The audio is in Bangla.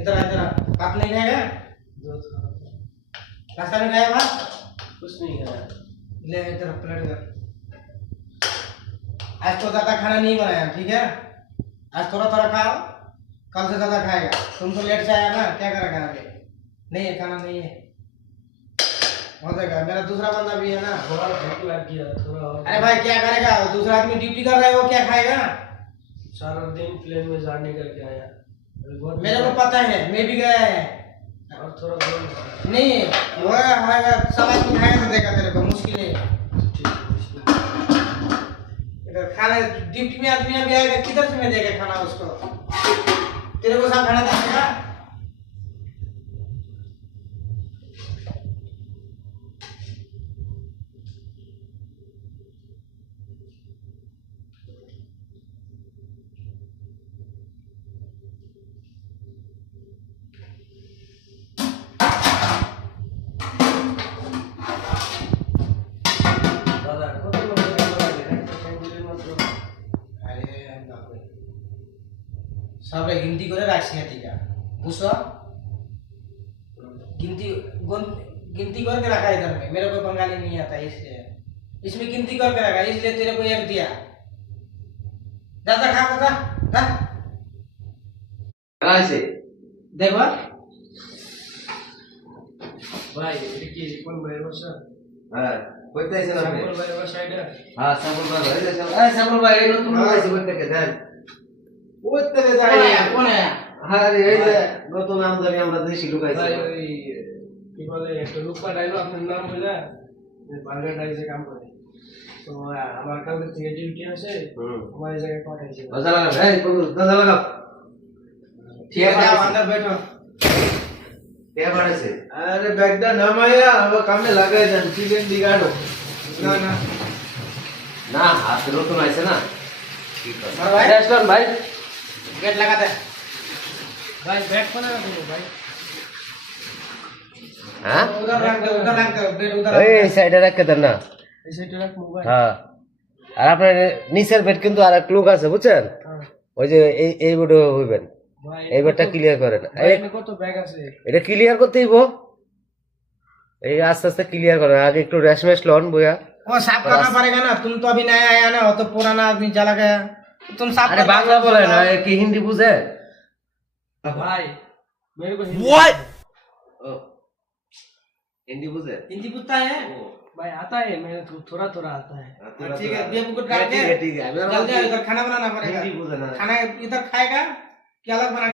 इधर इधर आप नहीं खाएगा? रास्ता में खाया भात? कुछ नहीं खाया। ले इधर प्लेट इधर। आज तो ज्यादा खाना नहीं बनाया, ठीक है? आज थोड़ा थोड़ा खाओ, कल से ज्यादा खाएगा। तुम तो लेट से आया ना, क्या करेगा अभी? नहीं है खाना, नहीं है। हो जाएगा, मेरा दूसरा बंदा भी है ना। थोड़ा भूख लग गया थोड़ा और। अरे भाई क्या करेगा, दूसरा आदमी ड्यूटी कर रहा है, वो क्या खाएगा? सारा दिन प्लेन में जाने करके आया। मेरे को पता है, मैं भी गया है। और थोड़ा बहुत नहीं वो है सब आदमी खाएगा तो देगा तेरे को, मुश्किल नहीं है। इधर खाना ड्यूटी में आदमी अभी आएगा, किधर से मैं देगा खाना उसको? तेरे को सब खाना देगा? दादा कत लोग फैमिलिर मात्र। अरे बाप रे, सबले गिनती करे राखছি না ঠিক আছে, বুঝছো? गिनती करके रखा है इधर में। मेरे को बंगाली नहीं आता इसलिए इसमें गिनती करके रखा, इसलिए तेरे को एक दिया। जा जा खा जा जा আছে देखो ভাই এটা কি কোন ভাইয়ের বাসা? হ্যাঁ কইতেছেন আপনি শ্যামল ভাইয়ের বাসা এটা? হ্যাঁ সাবুল ভাই সাবুল ভাই এই নতুন লোক আছে কই থেকে দেন ওই থেকে যাই कौन है? হ্যাঁ এই যে নতুন আমদানি আমরা দেশি লোক আছে ভাই ওই কি বলে একটা লোক পাঠাইলো আপনার নাম বলে বার্গার ডাইসে কাম করে। তো আমার কালকে থেকে ডিউটি আছে, আমার এই জায়গায় পাঠাইছে। মজা লাগা এই বন্ধু মজা লাগা ठीक है जाओ अंदर बैठो। কে বাড়াইছে अरे बैगदा नामाया अब काम में लगा है चिकन बिगाड़ो ना ना না হাত নতুন আইছে না ঠিক আছে और भाई রেস্টুরেন্ট ভাই गेट लगा दे। ভাই ব্যাগ কোনা রাখবো ভাই? হ্যাঁ उधर रख दो, उधर रख दो, बेड उधर এই रख दो। সাইডে রাখতে দেন না এই সাইডে রাখ মোবাইল। হ্যাঁ আর আপনার নিচের বেড কিন্তু আর এক লোক আছে বুঝছেন হ্যাঁ ওই যে এই বেডে হইবেন ভাই এই বেডটা ক্লিয়ার করেন ভাই এখানে কত ব্যাগ আছে? এটা ক্লিয়ার করতে হইব এই আস্তে আস্তে ক্লিয়ার করেন আগে একটু রেস্ট মেস্ট লন বইয়া वो साफ करना पड़ेगा ना, तुम तो अभी नया आया ना, वो तो पुराना आदमी चला गया, तुम साफ আরে करना বাংলা বলে না এ কি হিন্দি বুঝে भाई मेरे को हिंदी ও হিন্দি বুঝে हिंदी पूछता है? भाई आता है, मेरे थोड़ा थोड़ा आता है। ठीक है बेबू को डाल के ठीक है जल्दी आओ, इधर खाना बनाना पड़ेगा। हिंदी बुझे ना खाना इधर खाएगा क्या अलग बना